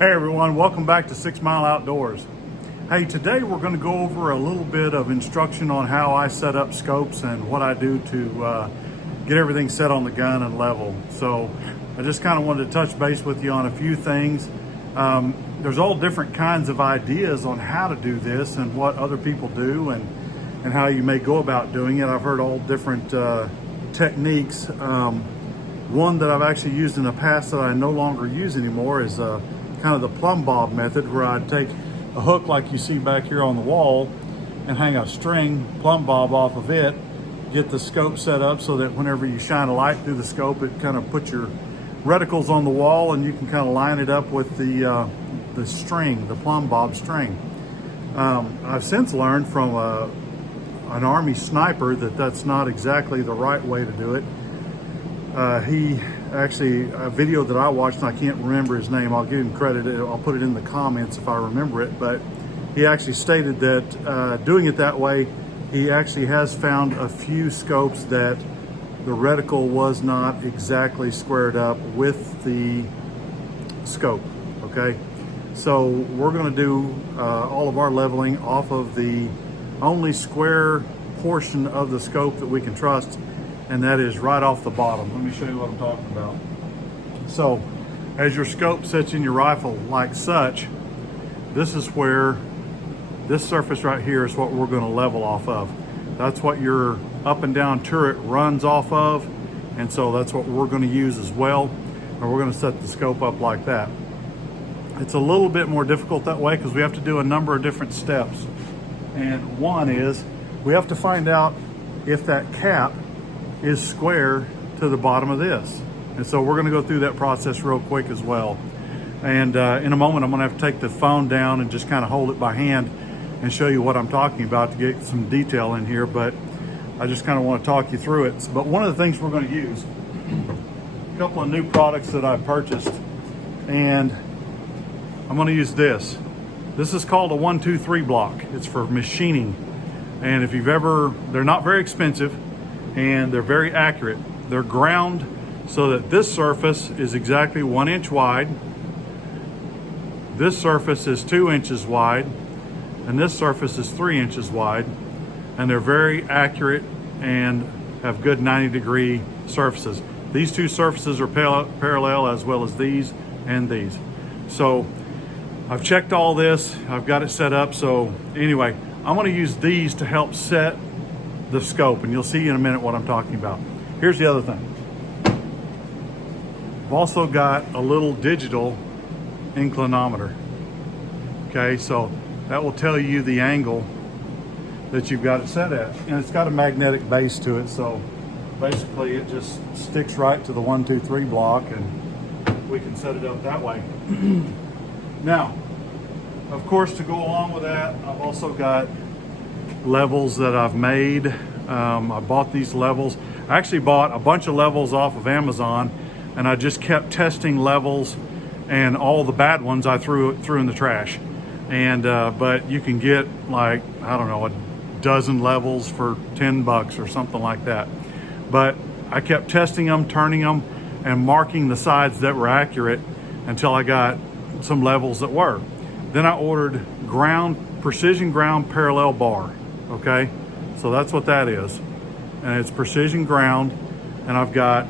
Hey everyone, welcome back to 6 Mile Outdoors. Hey, today we're going to go over a little bit of instruction on how I set up scopes and what I do to get everything set on the gun and level. So I just kind of wanted to touch base with you on a few things. There's all different kinds of ideas on how to do this and what other people do and how you may go about doing it. I've heard all different techniques. One that I've actually used in the past that I no longer use anymore is kind of the plumb bob method, where I'd take a hook like you see back here on the wall and hang a string plumb bob off of it, get the scope set up so that whenever you shine a light through the scope, it kind of puts your reticles on the wall and you can kind of line it up with the string, the plumb bob string. I've since learned from an Army sniper that that's not exactly the right way to do it. He actually, a video that I watched, and I can't remember his name, I'll give him credit, I'll put it in the comments if I remember it, but he actually stated that doing it that way, he actually has found a few scopes that the reticle was not exactly squared up with the scope, okay? So we're gonna do all of our leveling off of the only square portion of the scope that we can trust, and that is right off the bottom. Let me show you what I'm talking about. So as your scope sits in your rifle like such, this is where this surface right here is what we're going to level off of. That's what your up and down turret runs off of, and so that's what we're going to use as well, and we're going to set the scope up like that. It's a little bit more difficult that way because we have to do a number of different steps, and one is we have to find out if that cap is square to the bottom of this. And so we're gonna go through that process real quick as well. And in a moment, I'm gonna have to take the phone down and just kind of hold it by hand and show you what I'm talking about to get some detail in here, but I just kind of want to talk you through it. But one of the things we're gonna use, a couple of new products that I purchased, and I'm gonna use this. This is called a 1-2-3 block. It's for machining. And if you've ever, they're not very expensive, and they're very accurate. They're ground so that this surface is exactly 1 inch wide, this surface is 2 inches wide, and this surface is 3 inches wide, and they're very accurate and have good 90-degree surfaces. These two surfaces are parallel, as well as these and these. So I've checked all this, I've got it set up. So anyway, I'm going to use these to help set the scope, and you'll see in a minute what I'm talking about. Here's the other thing. I've also got a little digital inclinometer. Okay, so that will tell you the angle that you've got it set at, and it's got a magnetic base to it, so basically it just sticks right to the 1-2-3 block, and we can set it up that way. Now, of course, to go along with that, I've also got levels that I've made. I bought these levels. I actually bought a bunch of levels off of Amazon, and I just kept testing levels, and all the bad ones I threw in the trash. And but you can get, like, I don't know, a dozen levels for $10 or something like that. But I kept testing them, turning them, and marking the sides that were accurate until I got some levels that were. Then I ordered precision ground parallel bar. Okay, so that's what that is, and it's precision ground, and I've got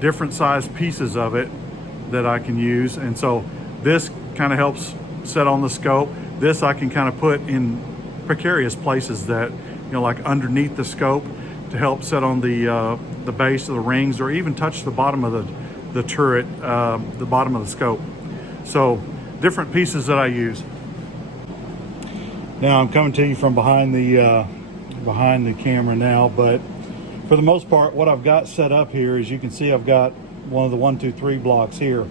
different size pieces of it that I can use, and so this kind of helps set on the scope. This I can kind of put in precarious places that, you know, like underneath the scope, to help set on the base of the rings, or even touch the bottom of the turret, the bottom of the scope. So different pieces that I use. Now I'm coming to you from behind the camera now, but for the most part, what I've got set up here is, you can see I've got one of the 1-2-3 blocks here.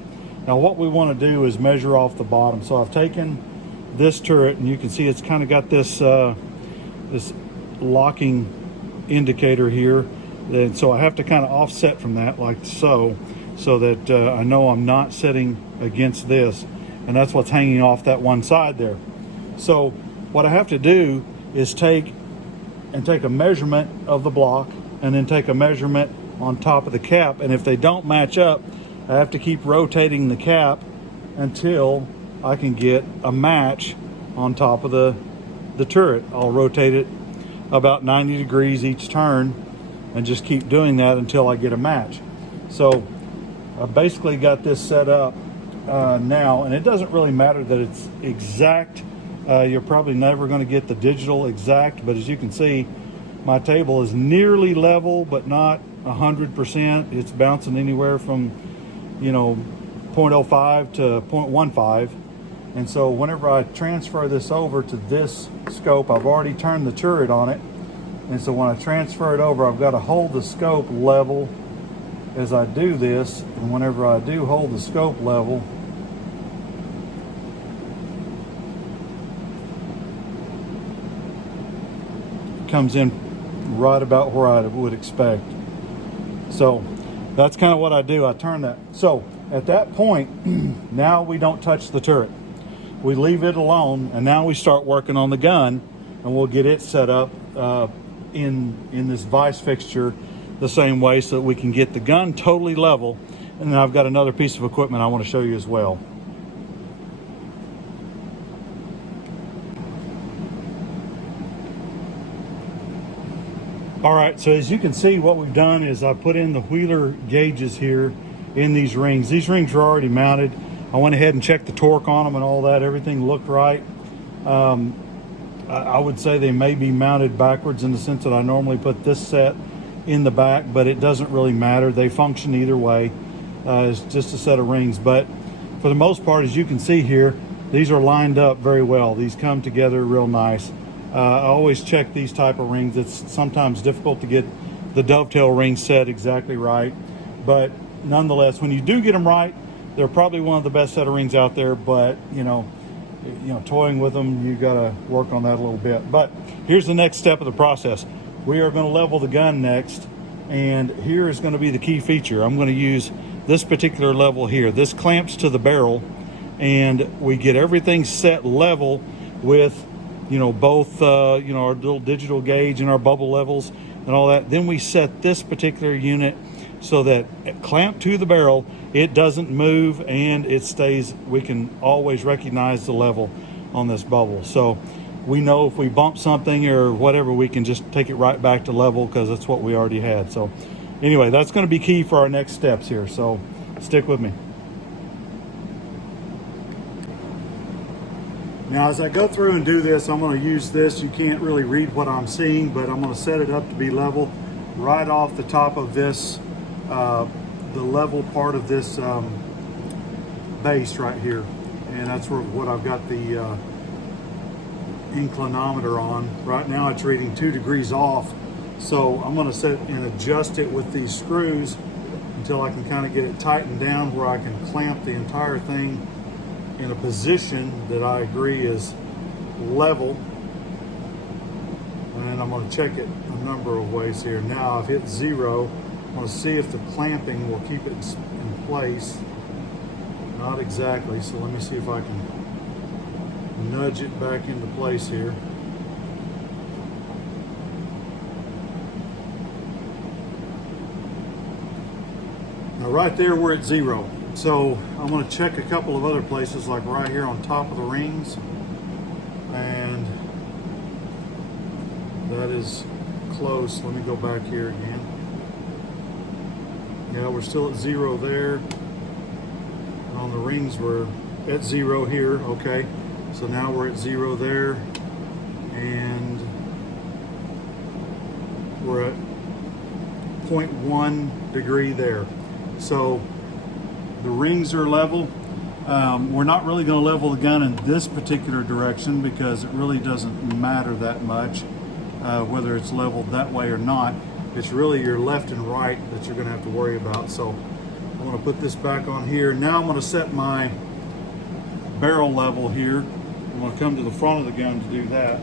Now what we want to do is measure off the bottom. So I've taken this turret, and you can see it's kind of got this this locking indicator here, and so I have to kind of offset from that like so that I know I'm not setting against this, and that's what's hanging off that one side there. So what I have to do is take a measurement of the block, and then take a measurement on top of the cap, and if they don't match up, I have to keep rotating the cap until I can get a match on top of the turret. I'll rotate it about 90 degrees each turn and just keep doing that until I get a match. So I basically got this set up now, and it doesn't really matter that it's exact. You're probably never going to get the digital exact, but as you can see, my table is nearly level, but not 100%. It's bouncing anywhere from, 0.05 to 0.15. And so whenever I transfer this over to this scope, I've already turned the turret on it. And so when I transfer it over, I've got to hold the scope level as I do this. And whenever I do hold the scope level, it comes in right about where I would expect. So that's kind of what I do. I turn that. So at that point, now we don't touch the turret. We leave it alone, and now we start working on the gun, and we'll get it set up in this vise fixture the same way so that we can get the gun totally level. And then I've got another piece of equipment I want to show you as well. All right, so as you can see, what we've done is I put in the wheeler gauges here in these rings. These rings are already mounted. I went ahead and checked the torque on them and all that. Everything looked right. I would say they may be mounted backwards in the sense that I normally put this set in the back, but it doesn't really matter. They function either way. It's just a set of rings. But for the most part, as you can see here, these are lined up very well. These come together real nice. I always check these type of rings. It's sometimes difficult to get the dovetail ring set exactly right, but nonetheless, when you do get them right, they're probably one of the best set of rings out there. But toying with them, you got to work on that a little bit. But here's the next step of the process. We are going to level the gun next, and here is going to be the key feature. I'm going to use this particular level here. This clamps to the barrel, and we get everything set level with both our little digital gauge and our bubble levels and all that. Then we set this particular unit so that clamped to the barrel, it doesn't move and it stays. We can always recognize the level on this bubble. So we know if we bump something or whatever, we can just take it right back to level because that's what we already had. So anyway, that's going to be key for our next steps here. So stick with me. Now, as I go through and do this, I'm going to use this. You can't really read what I'm seeing, but I'm going to set it up to be level right off the top of this, the level part of this base right here. And that's what I've got the inclinometer on. Right now it's reading 2 degrees off. So I'm going to set and adjust it with these screws until I can kind of get it tightened down where I can clamp the entire thing in a position that I agree is level. And I'm going to check it a number of ways here. Now I've hit 0. I want to see if the clamping will keep it in place. Not exactly, so let me see if I can nudge it back into place here. Now right there we're at 0. So I'm going to check a couple of other places, like right here on top of the rings, and that is close. Let me go back here again. Yeah, we're still at 0 there. On the rings we're at 0 here. Okay, so now we're at 0 there, and we're at 0.1 degree there. So the rings are level. We're not really going to level the gun in this particular direction because it really doesn't matter that much whether it's leveled that way or not. It's really your left and right that you're going to have to worry about. So I'm going to put this back on here. Now I'm going to set my barrel level here. I'm going to come to the front of the gun to do that.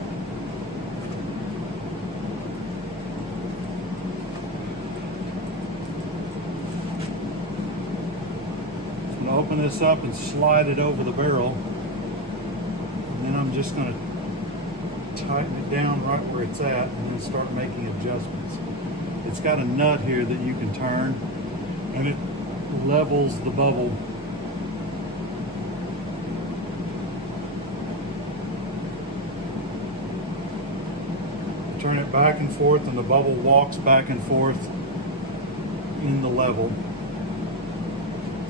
Open this up and slide it over the barrel, and then I'm just going to tighten it down right where it's at and then start making adjustments. It's got a nut here that you can turn and it levels the bubble turn it back and forth, and the bubble walks back and forth in the level.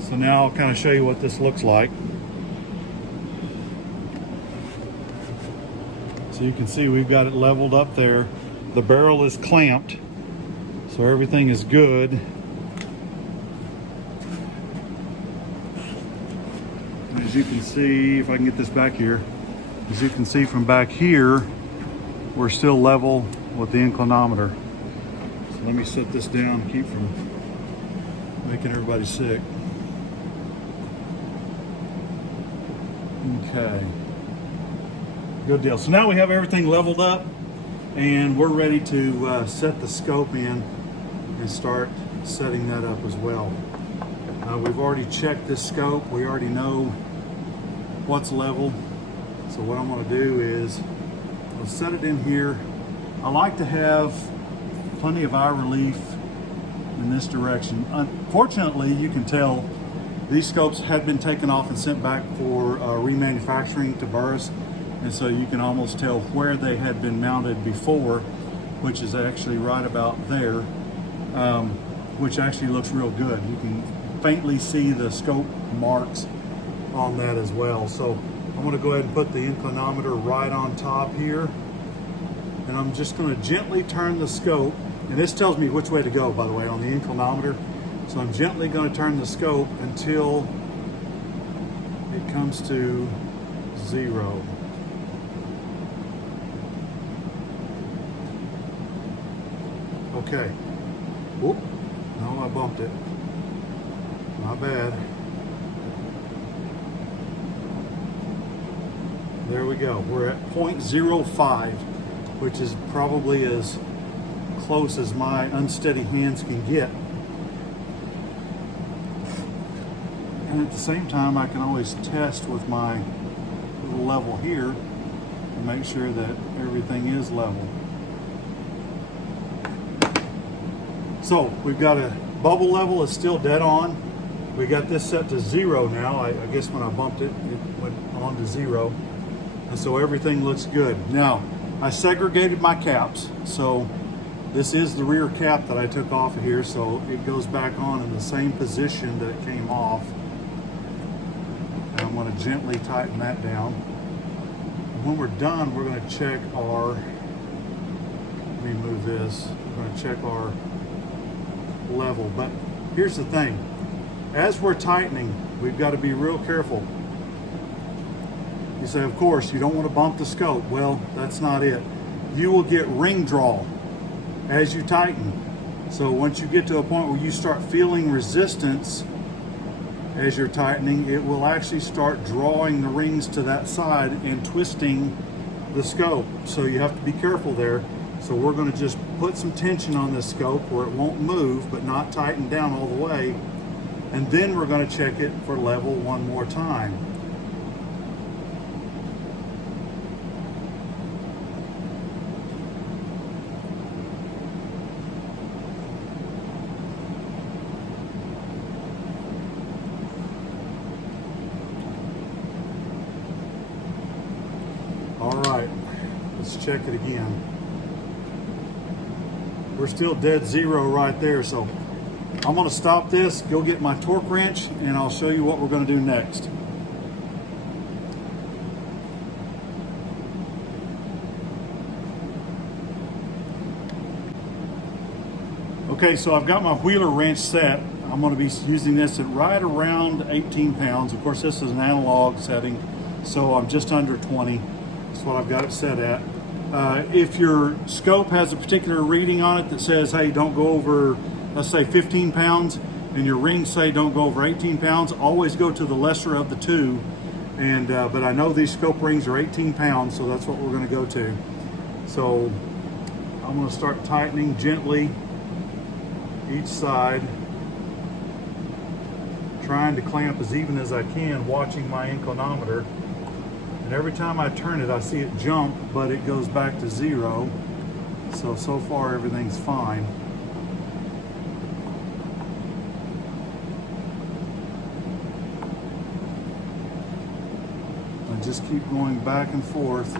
So now I'll kind of show you what this looks like. So you can see we've got it leveled up there. The barrel is clamped, so everything is good. And as you can see, if I can get this back here, as you can see from back here, we're still level with the inclinometer. So let me set this down to keep from making everybody sick. Okay, good deal. So now we have everything leveled up, and we're ready to set the scope in and start setting that up as well. We've already checked this scope. We already know what's level. So what I'm going to do is I'll set it in here. I like to have plenty of eye relief in this direction. Unfortunately, you can tell these scopes had been taken off and sent back for remanufacturing to Burris, and so you can almost tell where they had been mounted before, which is actually right about there, which actually looks real good. You can faintly see the scope marks on that as well. So I'm going to go ahead and put the inclinometer right on top here, and I'm just going to gently turn the scope, and this tells me which way to go, by the way, on the inclinometer. So I'm gently going to turn the scope until it comes to 0. Okay. Whoop. No, I bumped it. My bad. There we go. We're at 0.05, which is probably as close as my unsteady hands can get. And at the same time, I can always test with my little level here to make sure that everything is level. So we've got a bubble level is still dead on. We got this set to 0 now. I guess when I bumped it, it went on to 0. And so everything looks good. Now, I segregated my caps. So this is the rear cap that I took off of here. So it goes back on in the same position that it came off. And I'm going to gently tighten that down. And when we're done, we're going to check our, let me move this. We're going to check our level. But here's the thing. As we're tightening, we've got to be real careful. You say, of course, you don't want to bump the scope. Well, that's not it. You will get ring draw as you tighten. So once you get to a point where you start feeling resistance as you're tightening, it will actually start drawing the rings to that side and twisting the scope. So you have to be careful there. So we're going to just put some tension on this scope where it won't move, but not tighten down all the way. And then we're going to check it for level one more time. All right, let's check it again. We're still dead 0 right there, so I'm going to stop this, go get my torque wrench, and I'll show you what we're going to do next. Okay, so I've got my wheeler wrench set. I'm going to be using this at right around 18 pounds. Of course, this is an analog setting, so I'm just under 20. That's what I've got it set at. If your scope has a particular reading on it that says, hey, don't go over, let's say 15 pounds, and your rings say don't go over 18 pounds, always go to the lesser of the two. And but I know these scope rings are 18 pounds, so that's what we're going to go to. So I'm going to start tightening gently each side, trying to clamp as even as I can, watching my inclinometer. And every time I turn it, I see it jump, but it goes back to 0. So far everything's fine. I just keep going back and forth.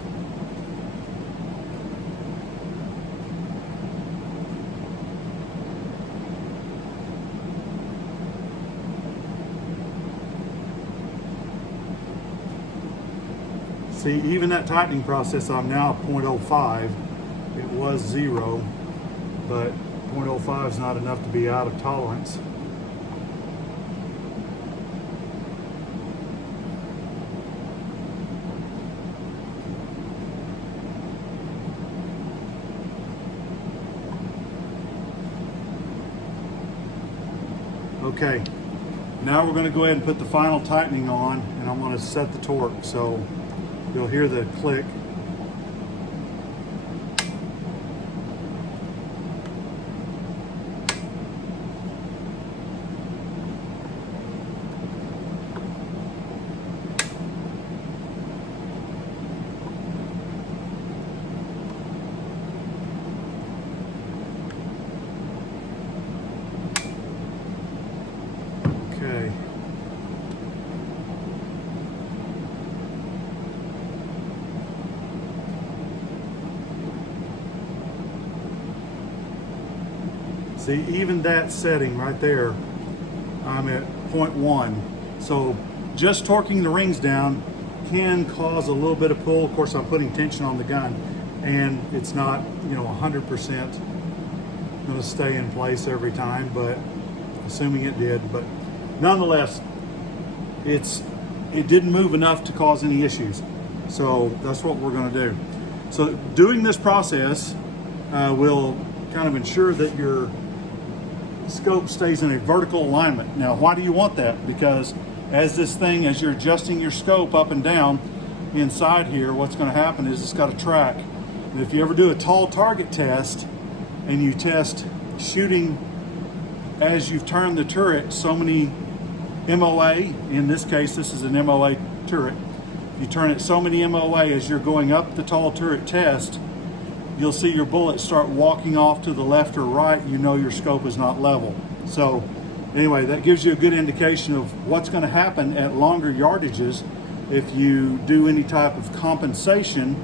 See, even that tightening process, I'm now at 0.05. It was 0, but 0.05 is not enough to be out of tolerance. Okay, now we're going to go ahead and put the final tightening on, and I'm going to set the torque. So you'll hear the click. Okay. See, even that setting right there, I'm at 0.1. So just torquing the rings down can cause a little bit of pull. Of course, I'm putting tension on the gun, and it's not, 100% going to stay in place every time, but assuming it did. But nonetheless, it didn't move enough to cause any issues. So that's what we're going to do. So doing this process will kind of ensure that your scope stays in a vertical alignment. Now, why do you want that? Because as you're adjusting your scope up and down inside here, what's going to happen is it's got a track. And if you ever do a tall target test and you test shooting as you've turned the turret so many MOA, in this case this is an MOA turret, you turn it so many MOA as you're going up the tall turret test, you'll see your bullet start walking off to the left or right. You know your scope is not level. So anyway, that gives you a good indication of what's going to happen at longer yardages if you do any type of compensation,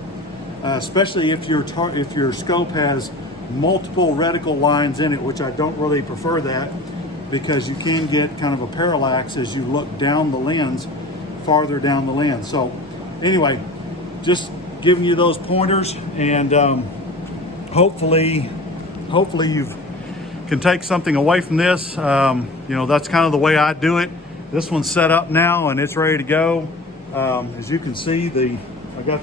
especially if your scope has multiple reticle lines in it, which I don't really prefer that, because you can get kind of a parallax as you look down the lens, farther down the lens. So anyway, just giving you those pointers, and hopefully you can take something away from this. That's kind of the way I do it. This one's set up now and it's ready to go. As you can see, I got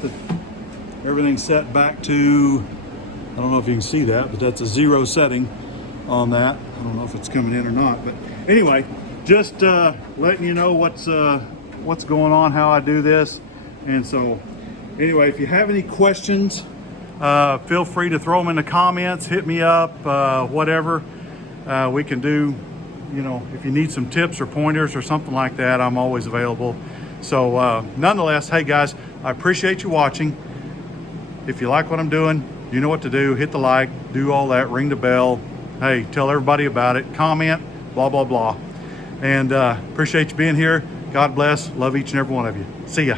everything set back to, I don't know if you can see that, but that's a 0 setting on that. I don't know if it's coming in or not, but anyway, just letting you know what's going on, how I do this. And so anyway, if you have any questions, feel free to throw them in the comments, hit me up, whatever we can do. If you need some tips or pointers or something like that, I'm always available. So nonetheless, hey guys, I appreciate you watching. If you like what I'm doing, you know what to do. Hit the like, do all that, ring the bell. Hey, tell everybody about it, comment, blah, blah, blah. And appreciate you being here. God bless. Love each and every one of you. See ya.